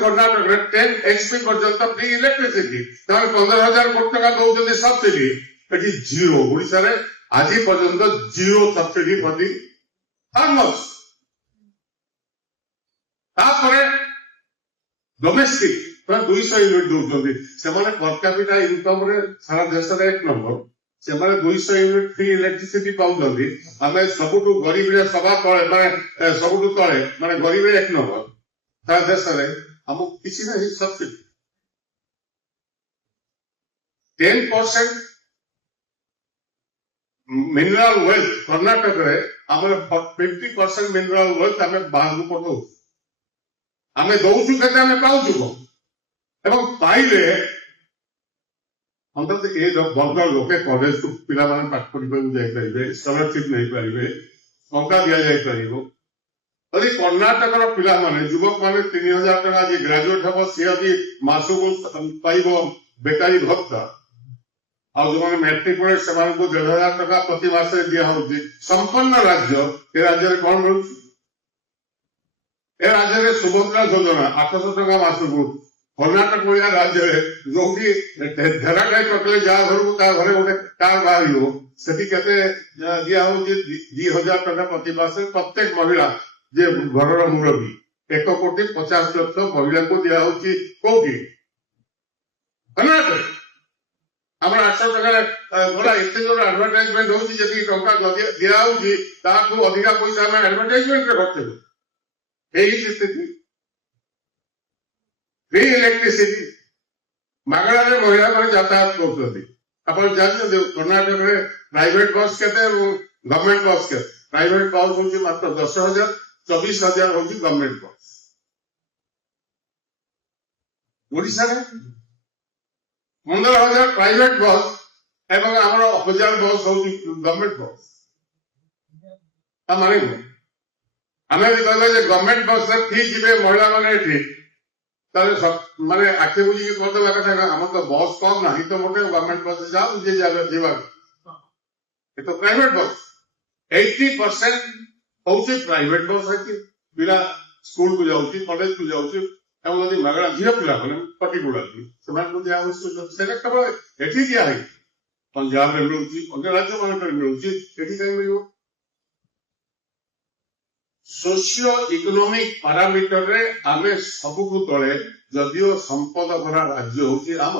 Karnataka 10 HP पर्यंत free electricity 15,000 कोटी टका दौरान सब्सिडी एटी जीरो ओडिशा रे आज पर्यंत zero subsidy for the farmers तापरे डोमेस्टिक 200 यूनिट दौरान से पर कैपिटा इनकम रे सारा देश रे 1 नंबर से 200 यूनिट फ्री इलेक्ट्रिसिटी पाउछंदी आमे सबुटु गरीब रे सभा तळे माने सबुटु तळे माने गरीब रे 1 नंबर ता देश रे हम किसी नहीं सब्सिडी 10% मिनरल वेल्थ कर्नाटक रे हमर 50% मिनरल वेल्थ हमें बाहर पठौ हमें दौचु केते हमें पाउछु एवं पाइले हम तो ए वर्ग लोके कॉलेज को पिला माने पाठ पढ़ी जाई परिबे स्कॉलरशिप नहीं परिबे टंका दिया जाई परिबो अरे कर्नाटक रो पिला माने युवक माने 3000 टका जे ग्रेजुएट हबो से अभी मासो को पाइबो बेकारी भत्ता आ जो माने मैट्रिक पढ़े समान को 1500 टका प्रति मास दिया होची संपन्न राज्य ए राज्य रे कोन मिलु ए राज्य रे सुभद्रा योजना 800 टका मास को कर्नाटक भलिया राज्य रे जोगी धेरा टाइप रखले जा घर को ता घरे गोटे कार बाहरियो सेठी केते दिया होची 2000 टका प्रति मास प्रत्येक महिला जे घरर मुरबी 1,50,00,000 महिला को दिया होची कोठी कर्नाटक हमर 800 टका बड़ा एते जो एडवर्टाइजमेंट होची जति टंका दिया होची ताकू अधिका पैसा हम एडवर्टाइजमेंट रे खर्च एही स्थिति फ्री इलेक्ट्रिसिटी मागणा रे महिला माने यातायात करथि अपन जानते कर्नाटक रे प्राइवेट बस केते गवर्नमेंट बस केते प्राइवेट बस होची मात्र 10,000 24,000 होची गवर्नमेंट बस ओडिसा रे 15,000 प्राइवेट बस एवं हमर 1000 बस होची गवर्नमेंट बस ता माने हमें भी कहबे जे गवर्नमेंट बस से ठीक जिबे महिला माने ठीक ताले माने आखे बुझी के करदे कथा हम तो बस कम नाही तो मोटे गवर्नमेंट बस जाओ जे जाबे जीवा ये तो प्राइवेट बस 80% होची प्राइवेट बस है कि पिला स्कूल को जाउची कॉलेज को जाउची एवं यदि मगड़ा झियो पिला माने पटी बुडाची समान को दिया होची सेलेक्ट करबो एठी दिया है पंजाब रे मिलुची अन्य राज्य माने पर मिलुची एठी काई मिलियो सोशियो इकोनॉमिक पैरामीटर रे आमे सबको तळे जदियो संपद भरा राज्य होची आम